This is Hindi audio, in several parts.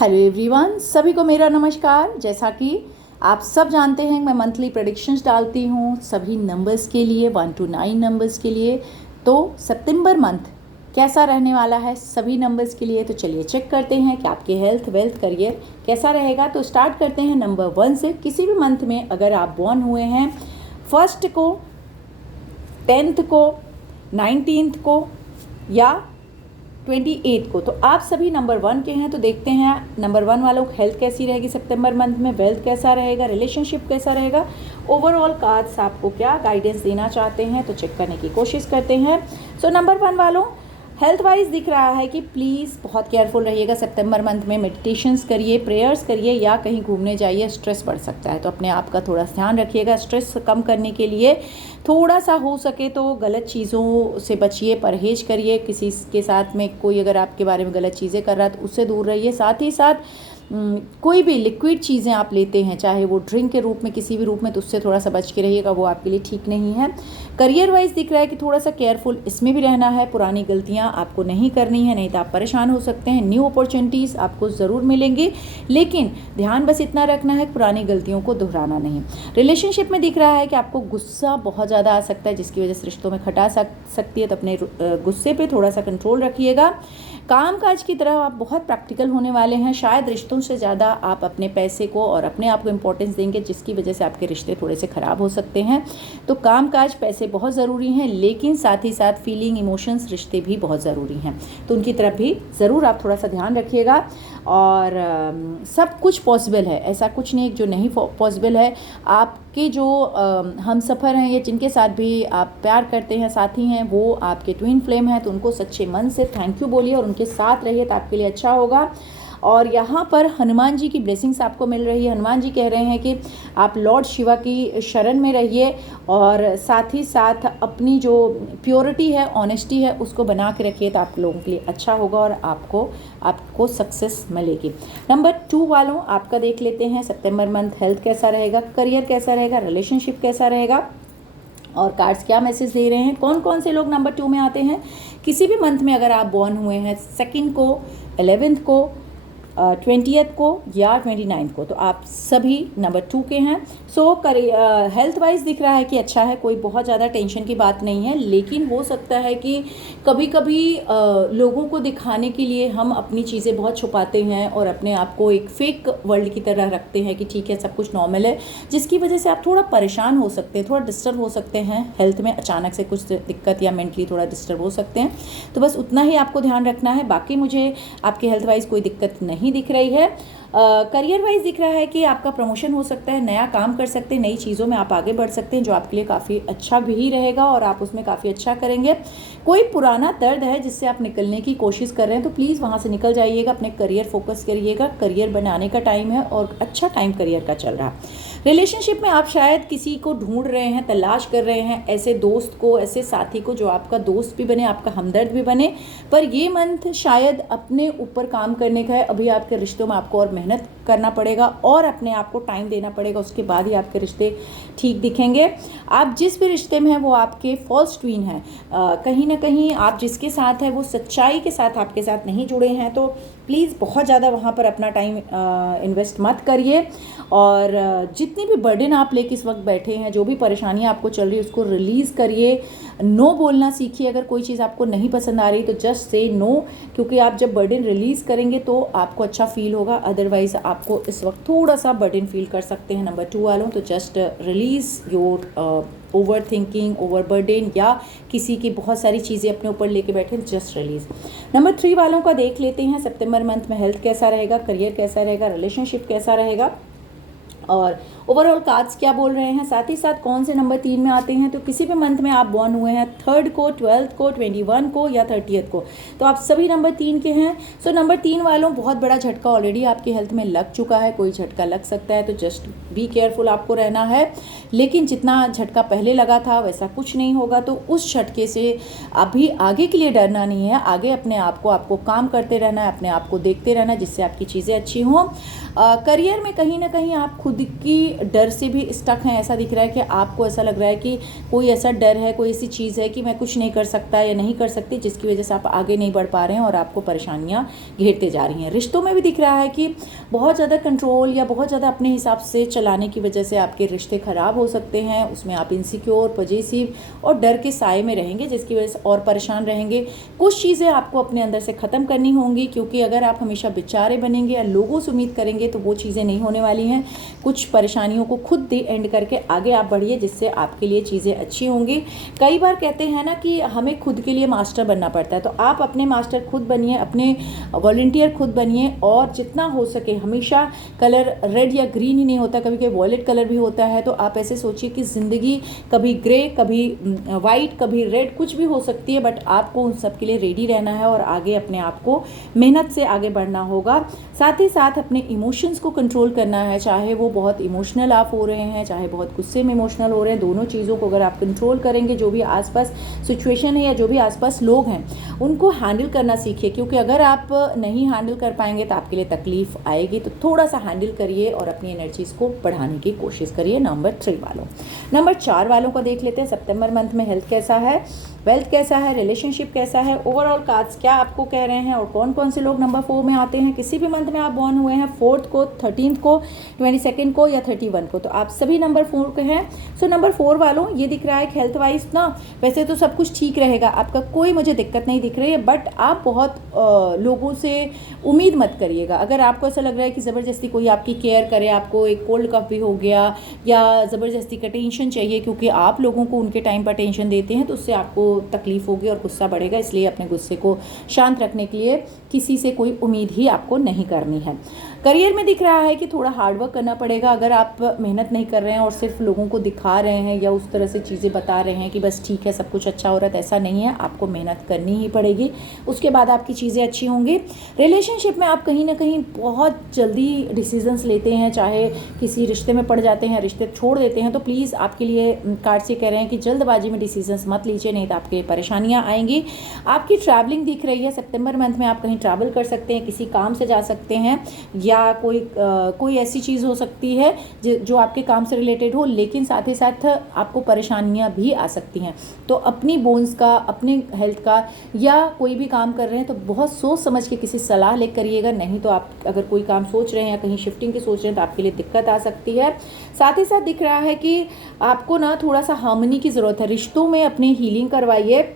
हेलो एवरीवन, सभी को मेरा नमस्कार। जैसा कि आप सब जानते हैं मैं मंथली प्रेडिक्शंस डालती हूँ सभी नंबर्स के लिए, 1 to 9 नंबर्स के लिए। तो सितंबर मंथ कैसा रहने वाला है सभी नंबर्स के लिए, तो चलिए चेक करते हैं कि आपके हेल्थ, वेल्थ, करियर कैसा रहेगा। तो स्टार्ट करते हैं नंबर 1 से। किसी भी मंथ में अगर आप बॉर्न हुए हैं 1 को, 10 को, 19 को या 28 को, तो आप सभी नंबर 1 के हैं। तो देखते हैं नंबर 1 वालों की हेल्थ कैसी रहेगी सितंबर मंथ में, वेल्थ कैसा रहेगा, रिलेशनशिप कैसा रहेगा, ओवरऑल कार्ड्स आपको क्या गाइडेंस देना चाहते हैं, तो चेक करने की कोशिश करते हैं। सो नंबर 1 वालों, हेल्थ वाइज दिख रहा है कि प्लीज़ बहुत केयरफुल रहिएगा सितंबर मंथ में। मेडिटेशंस करिए, प्रेयर्स करिए या कहीं घूमने जाइए, स्ट्रेस बढ़ सकता है, तो अपने आप का थोड़ा ध्यान रखिएगा। स्ट्रेस कम करने के लिए थोड़ा सा हो सके तो गलत चीज़ों से बचिए, परहेज करिए। किसी के साथ में कोई अगर आपके बारे में गलत चीज़ें कर रहा है तो उससे दूर रहिए। साथ ही साथ कोई भी लिक्विड चीज़ें आप लेते हैं, चाहे वो ड्रिंक के रूप में, किसी भी रूप में, तो उससे थोड़ा सा बच के रहिएगा, वो आपके लिए ठीक नहीं है। करियर वाइज दिख रहा है कि थोड़ा सा केयरफुल इसमें भी रहना है। पुरानी गलतियां आपको नहीं करनी है, नहीं तो आप परेशान हो सकते हैं। न्यू अपॉर्चुनिटीज़ आपको ज़रूर मिलेंगी, लेकिन ध्यान बस इतना रखना है कि पुरानी गलतियों को दोहराना नहीं। रिलेशनशिप में दिख रहा है कि आपको गुस्सा बहुत ज़्यादा आ सकता है, जिसकी वजह से रिश्तों में खटास आ सकती है, तो अपने गुस्से पर थोड़ा सा कंट्रोल रखिएगा। कामकाज की तरह आप बहुत प्रैक्टिकल होने वाले हैं। शायद रिश्तों से ज़्यादा आप अपने पैसे को और अपने आप को इम्पोर्टेंस देंगे, जिसकी वजह से आपके रिश्ते थोड़े से ख़राब हो सकते हैं। तो कामकाज, पैसे बहुत ज़रूरी हैं, लेकिन साथ ही साथ फीलिंग, इमोशंस, रिश्ते भी बहुत ज़रूरी हैं, तो उनकी तरफ भी ज़रूर आप थोड़ा सा ध्यान रखिएगा। और सब कुछ पॉसिबल है, ऐसा कुछ नहीं जो नहीं पॉसिबल है। आपके जो हम सफ़र हैं या जिनके साथ भी आप प्यार करते हैं, साथी हैं, वो आपके ट्विन फ्लेम हैं, तो उनको सच्चे मन से थैंक यू बोलिए और उनके साथ रहिए, तो आपके लिए अच्छा होगा। और यहाँ पर हनुमान जी की ब्लेसिंग्स आपको मिल रही है। हनुमान जी कह रहे हैं कि आप लॉर्ड शिवा की शरण में रहिए और साथ ही साथ अपनी जो प्योरिटी है, ऑनेस्टी है, उसको बना के रखिए, तो आप लोगों के लिए अच्छा होगा और आपको सक्सेस मिलेगी। नंबर 2 वालों, आपका देख लेते हैं सितंबर मंथ हेल्थ कैसा रहेगा, करियर कैसा रहेगा, रिलेशनशिप कैसा रहेगा और कार्ड्स क्या मैसेज दे रहे हैं। कौन कौन से लोग नंबर 2 में आते हैं किसी भी मंथ में अगर आप बॉर्न हुए हैं 2 को, 11 को, 20th को या 29th को, तो आप सभी नंबर 2 के हैं। सो हेल्थ वाइज दिख रहा है कि अच्छा है, कोई बहुत ज़्यादा टेंशन की बात नहीं है, लेकिन हो सकता है कि कभी कभी लोगों को दिखाने के लिए हम अपनी चीज़ें बहुत छुपाते हैं और अपने आप को एक फेक वर्ल्ड की तरह रखते हैं कि ठीक है, सब कुछ नॉर्मल है, जिसकी वजह से आप थोड़ा परेशान हो सकते हैं, थोड़ा डिस्टर्ब हो सकते हैं हेल्थ में, अचानक से कुछ दिक्कत या मेंटली थोड़ा डिस्टर्ब हो सकते हैं। तो बस उतना ही आपको ध्यान रखना है, बाकी मुझे आपके हेल्थ वाइज कोई दिक्कत नहीं दिख रही है। करियर वाइज दिख रहा है कि आपका प्रमोशन हो सकता है, नया काम कर सकते हैं, नई चीज़ों में आप आगे बढ़ सकते हैं, जो आपके लिए काफ़ी अच्छा भी रहेगा और आप उसमें काफ़ी अच्छा करेंगे। कोई पुराना दर्द है जिससे आप निकलने की कोशिश कर रहे हैं, तो प्लीज़ वहाँ से निकल जाइएगा, अपने करियर फोकस करिएगा। करियर बनाने का टाइम है और अच्छा टाइम करियर का चल रहा है। रिलेशनशिप में आप शायद किसी को ढूंढ रहे हैं, तलाश कर रहे हैं, ऐसे दोस्त को, ऐसे साथी को जो आपका दोस्त भी बने, आपका हमदर्द भी बने, पर ये मंथ शायद अपने ऊपर काम करने का है। अभी आपके रिश्तों में आपको और मेहनत करना पड़ेगा और अपने आप को टाइम देना पड़ेगा, उसके बाद ही आपके रिश्ते ठीक दिखेंगे। आप जिस भी रिश्ते में हैं वो आपके फॉल्स ट्वीन हैं, कहीं ना कहीं आप जिसके साथ हैं वो सच्चाई के साथ आपके साथ नहीं जुड़े हैं, तो प्लीज़ बहुत ज़्यादा वहाँ पर अपना टाइम इन्वेस्ट मत करिए। और जितनी भी बर्डन आप लेके इस वक्त बैठे हैं, जो भी परेशानियाँ आपको चल रही है, उसको रिलीज़ करिए। नो बोलना सीखिए, अगर कोई चीज़ आपको नहीं पसंद आ रही तो जस्ट से नो, क्योंकि आप जब बर्डन रिलीज़ करेंगे तो आपको अच्छा फील होगा, अदरवाइज़ आपको इस वक्त थोड़ा सा बर्डन फील कर सकते हैं नंबर 2 वालों। तो just release your over thinking, over burden या किसी की बहुत सारी चीज़ें अपने ऊपर लेके बैठे, जस्ट रिलीज़। नंबर 3 वालों का देख लेते हैं सितंबर मंथ में हेल्थ कैसा रहेगा, करियर कैसा रहेगा, रिलेशनशिप कैसा रहेगा और ओवरऑल कार्ड्स क्या बोल रहे हैं। साथ ही साथ कौन से नंबर 3 में आते हैं, तो किसी भी मंथ में आप बॉर्न हुए हैं 3rd को, 12th को, 21 को या 30th को, तो आप सभी नंबर 3 के हैं। सो नंबर 3 वालों, बहुत बड़ा झटका ऑलरेडी आपकी हेल्थ में लग चुका है, कोई झटका लग सकता है, तो जस्ट बी केयरफुल आपको रहना है। लेकिन जितना झटका पहले लगा था वैसा कुछ नहीं होगा, तो उस झटके से अभी आगे के लिए डरना नहीं है। आगे अपने आप को, आपको काम करते रहना है, अपने आप को देखते रहना है, जिससे आपकी चीज़ें अच्छी हों। करियर में कहीं ना कहीं आप खुद खुद की डर से भी स्टक हैं, ऐसा दिख रहा है कि आपको ऐसा लग रहा है कि कोई ऐसा डर है, कोई ऐसी चीज़ है कि मैं कुछ नहीं कर सकता या नहीं कर सकती, जिसकी वजह से आप आगे नहीं बढ़ पा रहे हैं और आपको परेशानियाँ घेरते जा रही हैं। रिश्तों में भी दिख रहा है कि बहुत ज़्यादा कंट्रोल या बहुत ज़्यादा अपने हिसाब से चलाने की वजह से आपके रिश्ते ख़राब हो सकते हैं। उसमें आप इनसिक्योर, पॉजिटिव और डर के साए में रहेंगे, जिसकी वजह से और परेशान रहेंगे। कुछ चीज़ें आपको अपने अंदर से ख़त्म करनी होंगी, क्योंकि अगर आप हमेशा बेचारे बनेंगे या लोगों से उम्मीद करेंगे तो वो चीज़ें नहीं होने वाली हैं। कुछ परेशानियों को खुद दी एंड करके आगे आप बढ़िए, जिससे आपके लिए चीज़ें अच्छी होंगी। कई बार कहते हैं ना कि हमें खुद के लिए मास्टर बनना पड़ता है, तो आप अपने मास्टर खुद बनिए, अपने वॉलंटियर खुद बनिए और जितना हो सके, हमेशा कलर रेड या ग्रीन ही नहीं होता, कभी कभी वॉयलेट कलर भी होता है। तो आप ऐसे सोचिए कि ज़िंदगी कभी ग्रे, कभी वाइट, कभी रेड, कुछ भी हो सकती है, बट आपको उन सब के लिए रेडी रहना है और आगे अपने आप को मेहनत से आगे बढ़ना होगा। साथ ही साथ अपने इमोशंस को कंट्रोल करना है, चाहे वो बहुत इमोशनल आप हो रहे हैं, चाहे बहुत गुस्से में इमोशनल हो रहे हैं, दोनों चीज़ों को अगर आप कंट्रोल करेंगे, जो भी आसपास सिचुएशन है या जो भी आसपास लोग हैं उनको हैंडल करना सीखिए, क्योंकि अगर आप नहीं हैंडल कर पाएंगे तो आपके लिए तकलीफ आएगी। तो थोड़ा सा हैंडल करिए और अपनी एनर्जीज़ को बढ़ाने की कोशिश करिए। नंबर 3 वालों, नंबर 4 वालों को देख लेते हैं। सितंबर मंथ में हेल्थ कैसा है, वेल्थ कैसा है, रिलेशनशिप कैसा है, ओवरऑल कार्ड्स क्या आपको कह रहे हैं और कौन कौन से लोग नंबर 4 में आते हैं। किसी भी मंथ में आप बॉर्न हुए हैं, 4th को, 13th को, 22nd को या 31 को, तो आप सभी नंबर 4 के हैं। सो नंबर 4 वालों, ये दिख रहा है हेल्थ वाइज ना, वैसे तो सब कुछ ठीक रहेगा, आपका कोई मुझे दिक्कत नहीं दिख रही है, बट आप बहुत लोगों से उम्मीद मत करिएगा। अगर आपको ऐसा लग रहा है कि ज़बरदस्ती कोई आपकी केयर करे, आपको एक कोल्ड कफ भी हो गया या ज़बरदस्ती का टेंशन चाहिए क्योंकि आप लोगों को उनके टाइम पर टेंशन देते हैं, तो उससे आपको तकलीफ होगी और गुस्सा बढ़ेगा। इसलिए अपने गुस्से को शांत रखने के लिए किसी से कोई उम्मीद ही आपको नहीं करनी है। करियर में दिख रहा है कि थोड़ा हार्डवर्क करना पड़ेगा। अगर आप मेहनत नहीं कर रहे हैं और सिर्फ लोगों को दिखा रहे हैं या उस तरह से चीज़ें बता रहे हैं कि बस ठीक है, सब कुछ अच्छा हो रहा है, तो ऐसा नहीं है, आपको मेहनत करनी ही पड़ेगी, उसके बाद आपकी चीज़ें अच्छी होंगी। रिलेशनशिप में आप कहीं ना कहीं बहुत जल्दी डिसीजंस लेते हैं, चाहे किसी रिश्ते में पड़ जाते हैं, रिश्ते छोड़ देते हैं, तो प्लीज़ आपके लिए कार्ड से कह रहे हैं कि जल्दबाजी में डिसीजंस मत लीजिए, नहीं तो आपके परेशानियाँ आएंगी। आपकी ट्रैवलिंग दिख रही है, सितंबर मंथ में आप कहीं ट्रैवल कर सकते हैं, किसी काम से जा सकते हैं या कोई ऐसी चीज़ हो सकती है जो आपके काम से रिलेटेड हो, लेकिन साथ ही साथ आपको परेशानियां भी आ सकती हैं। तो अपनी बोन्स का, अपने हेल्थ का या कोई भी काम कर रहे हैं तो बहुत सोच समझ के किसी सलाह ले करिएगा, नहीं तो आप अगर कोई काम सोच रहे हैं या कहीं शिफ्टिंग की सोच रहे हैं तो आपके लिए दिक्कत आ सकती है। साथ ही साथ दिख रहा है कि आपको ना थोड़ा सा हार्मनी की ज़रूरत है, रिश्तों में अपनी हीलिंग करवाइए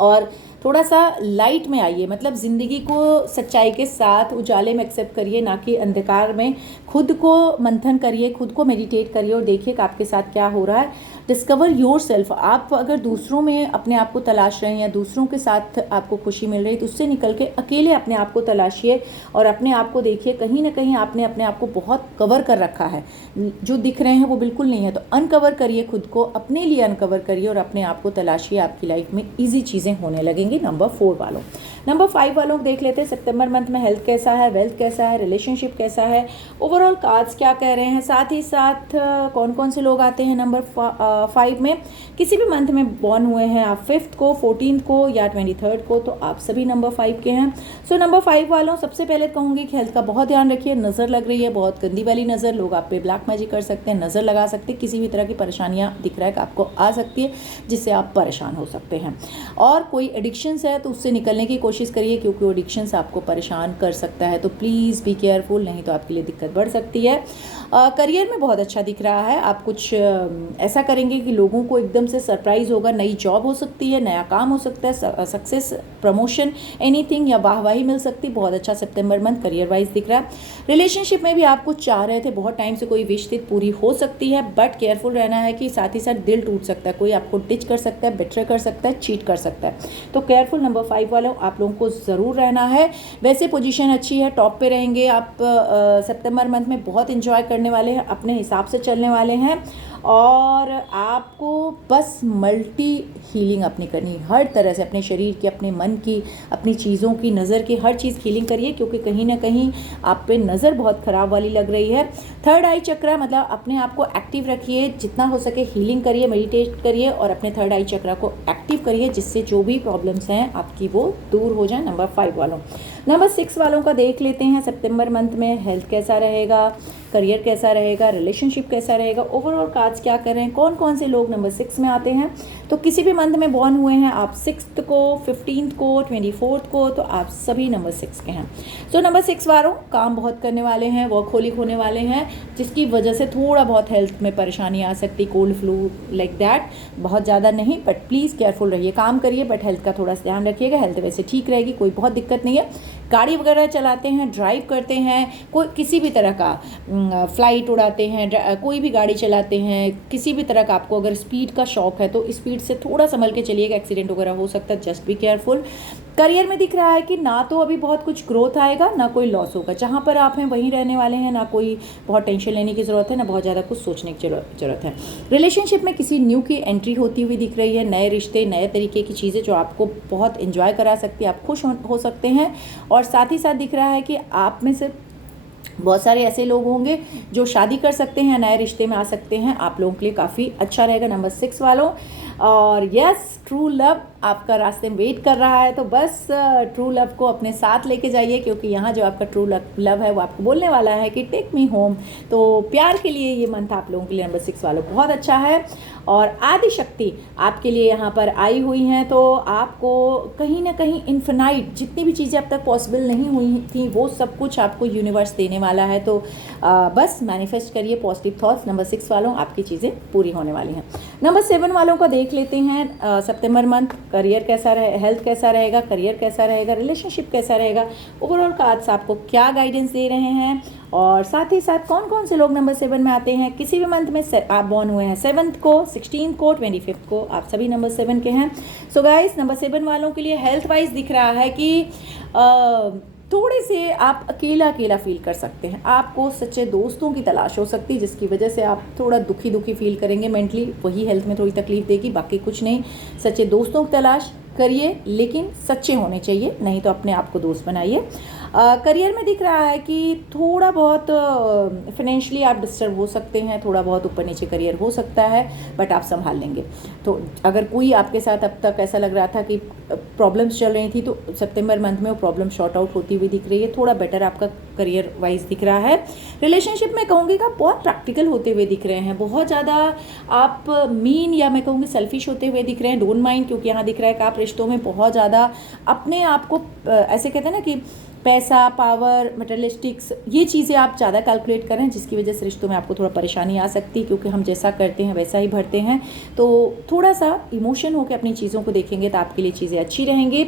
और थोड़ा सा लाइट में आइए, मतलब ज़िंदगी को सच्चाई के साथ उजाले में एक्सेप्ट करिए, ना कि अंधकार में। खुद को मंथन करिए, खुद को मेडिटेट करिए और देखिए कि आपके साथ क्या हो रहा है। Discover your self. आप अगर दूसरों में अपने आप को तलाश रहे हैं या दूसरों के साथ आपको खुशी मिल रही है तो उससे निकल के अकेले अपने आप को तलाशिए और अपने आप को देखिए। कहीं ना कहीं आपने अपने आप को बहुत कवर कर रखा है, जो दिख रहे हैं वो बिल्कुल नहीं है, तो अनकवर करिए खुद को, अपने लिए अनकवर करिए और अपने आप को तलाशिए। आपकी लाइफ में ईजी चीज़ें होने लगेंगी। नंबर 4 वालों, नंबर 5 वालों को देख लेते हैं। सितंबर मंथ में हेल्थ कैसा है, वेल्थ कैसा है, रिलेशनशिप कैसा है, ओवरऑल कार्ड्स क्या कह रहे हैं, साथ ही साथ कौन कौन से लोग आते हैं नंबर 5 में। किसी भी मंथ में बॉर्न हुए हैं आप 5th को, 14th को या 23rd को, तो आप सभी नंबर 5 के हैं। सो नंबर 5 वालों, सबसे पहले कहूँगी कि हेल्थ का बहुत ध्यान रखिए। नज़र लग रही है, बहुत गंदी वाली नज़र, लोग आप पे ब्लैक मैजिक कर सकते हैं, नज़र लगा सकते हैं, किसी भी तरह की परेशानियाँ दिख रहा है कि आपको आ सकती है जिससे आप परेशान हो सकते हैं। और कोई एडिक्शंस है तो उससे निकलने की कोशिश करिए, क्योंकि वो एडिक्शंस आपको परेशान कर सकता है, तो प्लीज़ बी केयरफुल, नहीं तो आपके लिए दिक्कत बढ़ सकती है। करियर में बहुत अच्छा दिख रहा है, आप कुछ ऐसा करेंगे कि लोगों को एकदम से सरप्राइज़ होगा, नई जॉब हो सकती है, नया काम हो सकता है, सक्सेस, प्रमोशन, एनीथिंग या वाहवाही मिल सकती है। बहुत अच्छा सितंबर मंथ करियर वाइज दिख रहा है। रिलेशनशिप में भी आप कुछ चाह रहे थे, बहुत टाइम से कोई विश थी, पूरी हो सकती है, बट केयरफुल रहना है कि साथ ही साथ दिल टूट सकता है, कोई आपको डिच कर सकता है, बिट्रे कर सकता है, चीट कर सकता है, तो केयरफुल नंबर 5 वालों आप लोगों को ज़रूर रहना है। वैसे पोजीशन अच्छी है, टॉप पे रहेंगे आप। सितंबर मंथ में बहुत एंजॉय करने वाले हैं, अपने हिसाब से चलने वाले हैं और आपको बस मल्टी हीलिंग अपनी करनी है, हर तरह से, अपने शरीर की, अपने मन की, अपनी चीज़ों की, नज़र की, हर चीज़ हीलिंग करिए, क्योंकि कहीं ना कहीं आप पे नज़र बहुत ख़राब वाली लग रही है। थर्ड आई चक्रा, मतलब अपने आप को एक्टिव रखिए, जितना हो सके हीलिंग करिए, मेडिटेट करिए और अपने थर्ड आई चक्रा को एक्टिव करिए, जिससे जो भी प्रॉब्लम्स हैं आपकी वो दूर हो जाए। नंबर 5 वालों, नंबर 6 वालों का देख लेते हैं सितंबर मंथ में हेल्थ कैसा रहेगा, करियर कैसा रहेगा, रिलेशनशिप कैसा रहेगा, ओवरऑल कार्ड्स क्या कर रहे हैं, कौन कौन से लोग नंबर 6 में आते हैं। तो किसी भी मंथ में बॉर्न हुए हैं आप 6th को, 15th को, 24th को, तो आप सभी नंबर 6 के हैं। सो नंबर 6 वालों काम बहुत करने वाले हैं, वर्कहोलिक होने वाले हैं, जिसकी वजह से थोड़ा बहुत हेल्थ में परेशानी आ सकती, कोल्ड फ्लू लाइक दैट, बहुत ज़्यादा नहीं, बट प्लीज़ केयरफुल रहिए, काम करिए बट हेल्थ का थोड़ा सा ध्यान रखिएगा। हेल्थ वैसे ठीक रहेगी, कोई बहुत दिक्कत नहीं है। गाड़ी वगैरह चलाते हैं, ड्राइव करते हैं, कोई किसी भी तरह का फ्लाइट उड़ाते हैं, कोई भी गाड़ी चलाते हैं, किसी भी तरह का आपको अगर स्पीड का शौक है तो स्पीड से थोड़ा संभल के चलिएगा, एक्सीडेंट वगैरह हो सकता है, जस्ट बी केयरफुल। करियर में दिख रहा है कि ना तो अभी बहुत कुछ ग्रोथ आएगा ना कोई लॉस होगा, जहाँ पर आप हैं वहीं रहने वाले हैं, ना कोई बहुत टेंशन लेने की ज़रूरत है, ना बहुत ज़्यादा कुछ सोचने की ज़रूरत है। रिलेशनशिप में किसी न्यू की एंट्री होती हुई दिख रही है, नए रिश्ते, नए तरीके की चीज़ें जो आपको बहुत इन्जॉय करा सकती है, आप खुश हो सकते हैं। और साथ ही साथ दिख रहा है कि आप में से बहुत सारे ऐसे लोग होंगे जो शादी कर सकते हैं, नए रिश्ते में आ सकते हैं, आप लोगों के लिए काफ़ी अच्छा रहेगा नंबर 6 वालों। और यस, ट्रू लव आपका रास्ते में वेट कर रहा है, तो बस ट्रू लव को अपने साथ लेके जाइए, क्योंकि यहाँ जो आपका ट्रू लव है वो आपको बोलने वाला है कि टेक मी होम। तो प्यार के लिए ये मंथ आप लोगों के लिए नंबर 6 वालों बहुत अच्छा है। और आदि शक्ति आपके लिए यहाँ पर आई हुई हैं, तो आपको कहीं ना कहीं इन्फिनाइट जितनी भी चीज़ें अब तक पॉसिबल नहीं हुई थी वो सब कुछ आपको यूनिवर्स देने वाला है। तो बस मैनिफेस्ट करिए पॉजिटिव थॉट्स। नंबर 6 वालों आपकी चीज़ें पूरी होने वाली हैं। नंबर 7 वालों का देख लेते हैं सितंबर मंथ, करियर कैसा रहे, हेल्थ कैसा रहेगा, करियर कैसा रहेगा, रिलेशनशिप कैसा रहेगा, ओवरऑल कार्ड्स आपको क्या गाइडेंस दे रहे हैं, और साथ ही साथ कौन कौन से लोग नंबर 7 में आते हैं। किसी भी मंथ में आप बॉर्न हुए हैं 7th को, 16th को, 25th को, आप सभी नंबर 7 के हैं। सो गाइस, नंबर 7 वालों के लिए हेल्थ वाइज दिख रहा है कि थोड़े से आप अकेला अकेला फील कर सकते हैं, आपको सच्चे दोस्तों की तलाश हो सकती है, जिसकी वजह से आप थोड़ा दुखी फील करेंगे मेंटली, वही हेल्थ में थोड़ी तकलीफ देगी, बाकी कुछ नहीं। सच्चे दोस्तों की तलाश करिए, लेकिन सच्चे होने चाहिए, नहीं तो अपने आप को दोस्त बनाइए। करियर में दिख रहा है कि थोड़ा बहुत फाइनेंशियली आप डिस्टर्ब हो सकते हैं, थोड़ा बहुत ऊपर नीचे करियर हो सकता है, बट आप संभाल लेंगे। तो अगर कोई आपके साथ अब तक ऐसा लग रहा था कि प्रॉब्लम्स चल रही थी, तो सितंबर मंथ में वो प्रॉब्लम शॉर्ट आउट होती हुई दिख रही है, थोड़ा बेटर आपका करियर वाइज दिख रहा है। रिलेशनशिप में कहूँगी कि आप बहुत प्रैक्टिकल होते हुए दिख रहे हैं, बहुत ज़्यादा आप मीन या मैं कहूँगी सेल्फिश होते हुए दिख रहे हैं, डोंट माइंड, क्योंकि यहाँ दिख रहा है कि आप रिश्तों में बहुत ज़्यादा अपने आप को ऐसे कहते हैं ना कि पैसा, पावर, मटेरियलिस्टिक्स, ये चीज़ें आप ज़्यादा कैलकुलेट करें, जिसकी वजह से रिश्तों में आपको थोड़ा परेशानी आ सकती है, क्योंकि हम जैसा करते हैं वैसा ही भरते हैं। तो थोड़ा सा इमोशन होकर अपनी चीज़ों को देखेंगे तो आपके लिए चीज़ें अच्छी रहेंगी।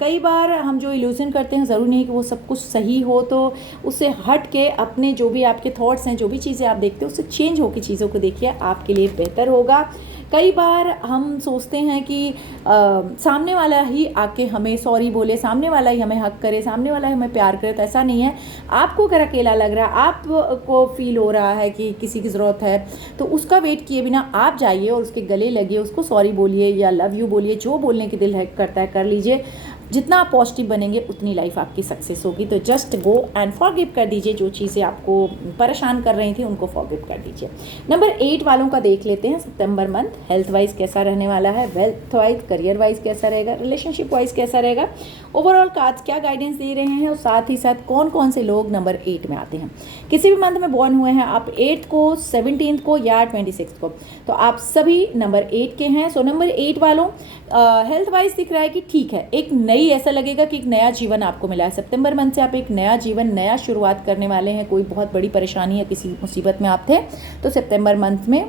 कई बार हम जो इल्यूज़न करते हैं, ज़रूरी नहीं कि वो सब कुछ सही हो, तो उससे हट के अपने जो भी आपके थॉट्स हैं, जो भी चीज़ें आप देखते हो, उससे चेंज होकर चीज़ों को देखिए, आपके लिए बेहतर होगा। कई बार हम सोचते हैं कि सामने वाला ही आके हमें सॉरी बोले, सामने वाला ही हमें हक करे, सामने वाला ही हमें प्यार करे, तो ऐसा नहीं है। आपको अगर अकेला लग रहा है, आपको फील हो रहा है कि किसी की ज़रूरत है, तो उसका वेट किए बिना आप जाइए और उसके गले लगिए, उसको सॉरी बोलिए या लव यू बोलिए, जो बोलने की दिल करता है कर लीजिए। जितना आप पॉजिटिव बनेंगे उतनी लाइफ आपकी सक्सेस होगी। तो जस्ट गो एंड फॉरगिव कर दीजिए, जो चीज़ें आपको परेशान कर रही थी उनको फॉरगिव कर दीजिए। नंबर 8 वालों का देख लेते हैं सितंबर मंथ, हेल्थ वाइज कैसा रहने वाला है, वेल्थ वाइज, करियर वाइज कैसा रहेगा, रिलेशनशिप वाइज कैसा रहेगा, ओवरऑल कार्ड्स क्या गाइडेंस दे रहे हैं, और साथ ही साथ कौन कौन से लोग नंबर 8 में आते हैं। किसी भी मंथ में बॉर्न हुए हैं आप 8th को, 17th को या 26th को, तो आप सभी नंबर 8 के हैं। सो नंबर 8 वालों हेल्थ वाइज दिख रहा है कि ठीक है, एक नई, ऐसा लगेगा कि एक नया जीवन आपको मिला है। सितंबर मंथ से आप एक नया जीवन, नया शुरुआत करने वाले हैं। कोई बहुत बड़ी परेशानी या किसी मुसीबत में आप थे, तो सितंबर मंथ में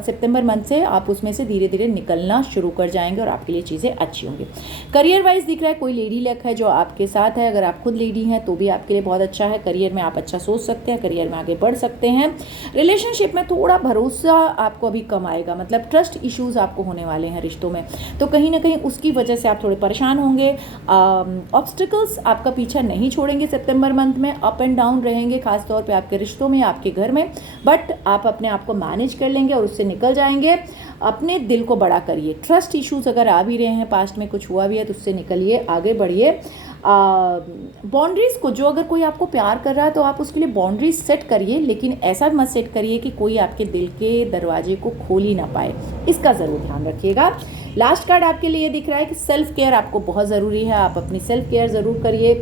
सितंबर मंथ से आप उसमें से धीरे धीरे निकलना शुरू कर जाएंगे और आपके लिए चीज़ें अच्छी होंगी। करियर वाइज दिख रहा है कोई लेडी लक है जो आपके साथ है, अगर आप खुद लेडी हैं तो भी आपके लिए बहुत अच्छा है। करियर में आप अच्छा सोच सकते हैं, करियर में आगे बढ़ सकते हैं। रिलेशनशिप में थोड़ा भरोसा आपको अभी कम आएगा, मतलब ट्रस्ट इश्यूज आपको होने वाले हैं रिश्तों में, तो कहीं ना कहीं उसकी वजह से आप थोड़े परेशान होंगे। ऑब्स्टिकल्स आपका पीछा नहीं छोड़ेंगे सितंबर मंथ में, अप एंड डाउन रहेंगे, खासतौर पे आपके रिश्तों में, आपके घर में, बट आप अपने आप को मैनेज कर लेंगे और उससे निकल जाएंगे। अपने दिल को बड़ा करिए। ट्रस्ट इश्यूज अगर आ भी रहे हैं, पास्ट में कुछ हुआ भी है, तो उससे निकलिए, आगे बढ़िए। बाउंड्रीज़ को, जो अगर कोई आपको प्यार कर रहा है तो आप उसके लिए बाउंड्रीज सेट करिए, लेकिन ऐसा मत सेट करिए कि कोई आपके दिल के दरवाजे को खोल ही ना पाए, इसका ज़रूर ध्यान रखिएगा। लास्ट कार्ड आपके लिए दिख रहा है कि सेल्फ केयर आपको बहुत ज़रूरी है। आप अपनी सेल्फ केयर ज़रूर करिए,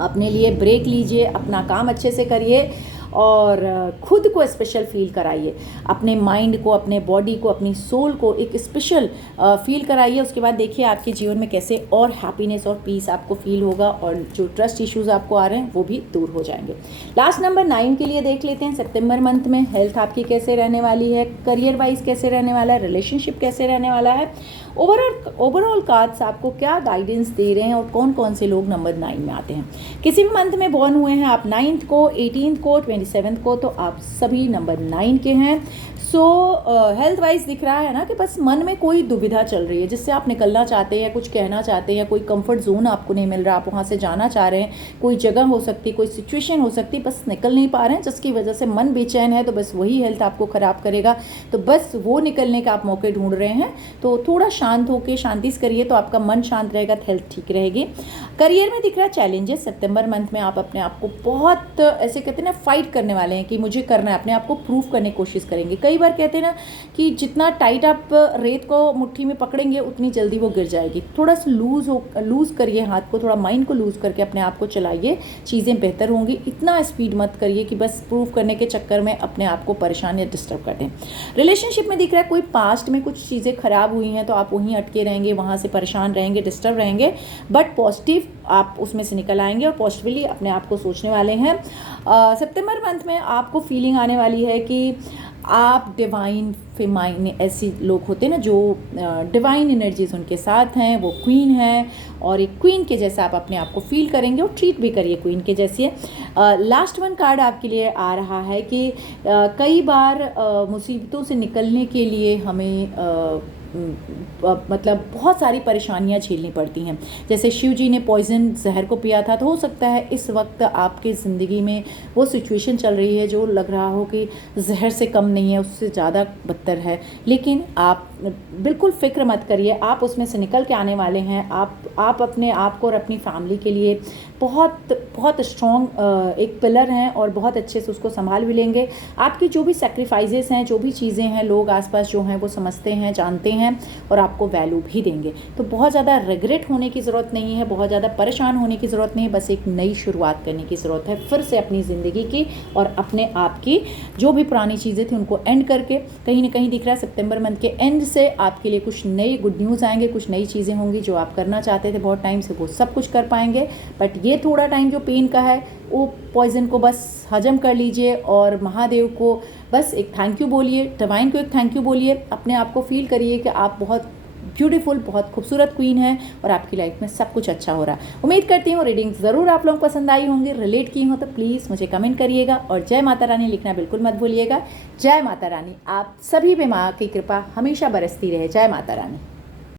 अपने लिए ब्रेक लीजिए, अपना काम अच्छे से करिए और खुद को स्पेशल फील कराइए। अपने माइंड को, अपने बॉडी को, अपनी सोल को एक स्पेशल फील कराइए। उसके बाद देखिए आपके जीवन में कैसे और हैप्पीनेस और पीस आपको फील होगा और जो ट्रस्ट इश्यूज़ आपको आ रहे हैं वो भी दूर हो जाएंगे। लास्ट नंबर 9 के लिए देख लेते हैं सितंबर मंथ में हेल्थ आपकी कैसे रहने वाली है, करियर वाइज कैसे रहने वाला है, रिलेशनशिप कैसे रहने वाला है, ओवरऑल कार्ड्स आपको क्या गाइडेंस दे रहे हैं और कौन कौन से लोग नंबर 9 में आते हैं। किसी भी मंथ में बॉर्न हुए हैं आप 9th को, 18th को, 27th को, तो आप सभी नंबर 9 के हैं। सो हेल्थ वाइज दिख रहा है ना कि बस मन में कोई दुविधा चल रही है जिससे आप निकलना चाहते हैं, कुछ कहना चाहते हैं, कोई कंफर्ट जोन आपको नहीं मिल रहा, आप वहाँ से जाना चाह रहे हैं, कोई जगह हो सकती, कोई सिचुएशन हो सकती, बस निकल नहीं पा रहे हैं जिसकी वजह से मन बेचैन है, तो बस वही हेल्थ आपको ख़राब करेगा। तो बस वो निकलने का आप मौके ढूंढ रहे हैं, तो थोड़ा शांत होकर शांति से करिए तो आपका मन शांत रहेगा, तो हेल्थ ठीक रहेगी। करियर में दिख रहा है चैलेंजेस, सितंबर मंथ में आप अपने आप को बहुत ऐसे कहते हैं ना फाइट करने वाले हैं कि मुझे करना है, अपने आप को प्रूव करने की कोशिश करेंगे। कई बार कहते हैं ना कि जितना टाइट आप रेत को मुट्ठी में पकड़ेंगे उतनी जल्दी वो गिर जाएगी। थोड़ा सा लूज़ करिए हाथ को, थोड़ा माइंड को लूज़ करके अपने आप को चलाइए, चीज़ें बेहतर होंगी। इतना स्पीड मत करिए कि बस प्रूव करने के चक्कर में अपने आप को परेशान या डिस्टर्ब कर दें। रिलेशनशिप में दिख रहा है कोई पास्ट में कुछ चीज़ें खराब हुई हैं तो आप वहीं अटके रहेंगे, वहाँ से परेशान रहेंगे, डिस्टर्ब रहेंगे, बट पॉजिटिव आप उसमें से निकल आएंगे और पॉजिटिवली अपने आप को सोचने वाले हैं। सितंबर मंथ में आपको फीलिंग आने वाली है कि आप डिवाइन फेमाइन ऐसी लोग होते हैं ना जो डिवाइन एनर्जीज उनके साथ हैं, वो क्वीन हैं और एक क्वीन के जैसा आप अपने आप को फील करेंगे और ट्रीट भी करिए क्वीन के जैसे। लास्ट वन कार्ड आपके लिए आ रहा है कि कई बार मुसीबतों से निकलने के लिए हमें मतलब बहुत सारी परेशानियां झेलनी पड़ती हैं। जैसे शिव जी ने पॉइजन जहर को पिया था, तो हो सकता है इस वक्त आपके ज़िंदगी में वो सिचुएशन चल रही है जो लग रहा हो कि जहर से कम नहीं है, उससे ज़्यादा बदतर है, लेकिन आप बिल्कुल फ़िक्र मत करिए, आप उसमें से निकल के आने वाले हैं। आप अपने आप को और अपनी फैमिली के लिए बहुत स्ट्रॉन्ग एक पिलर हैं और बहुत अच्छे से उसको संभाल भी लेंगे। आपकी जो भी सेक्रीफाइसेस हैं, जो भी चीज़ें हैं, लोग आसपास जो हैं वो समझते हैं, जानते हैं और आपको वैल्यू भी देंगे। तो बहुत ज़्यादा रिग्रेट होने की ज़रूरत नहीं है, बहुत ज़्यादा परेशान होने की ज़रूरत नहीं है, बस एक नई शुरुआत करने की ज़रूरत है फिर से अपनी ज़िंदगी की और अपने आप की जो भी पुरानी चीज़ें थी उनको एंड करके। कहीं ना कहीं दिख रहा है सितंबर मंथ के एंड से आपके लिए कुछ नई गुड न्यूज़ आएंगे, कुछ नई चीज़ें होंगी जो आप करना चाहते थे बहुत टाइम से, वो सब कुछ कर पाएंगे। बट ये थोड़ा टाइम जो पेन का है वो पॉइजन को बस हजम कर लीजिए और महादेव को बस एक थैंक यू बोलिए, डिवाइन को एक थैंक यू बोलिए, अपने आप को फील करिए कि आप बहुत ब्यूटीफुल, बहुत खूबसूरत क्वीन है और आपकी लाइफ में सब कुछ अच्छा हो रहा है। उम्मीद करती हूँ रीडिंग ज़रूर आप लोगों को पसंद आई होंगी, रिलेट की हो तो प्लीज़ मुझे कमेंट करिएगा और जय माता रानी लिखना बिल्कुल मत भूलिएगा। जय माता रानी, आप सभी पे माँ की कृपा हमेशा बरसती रहे। जय माता रानी।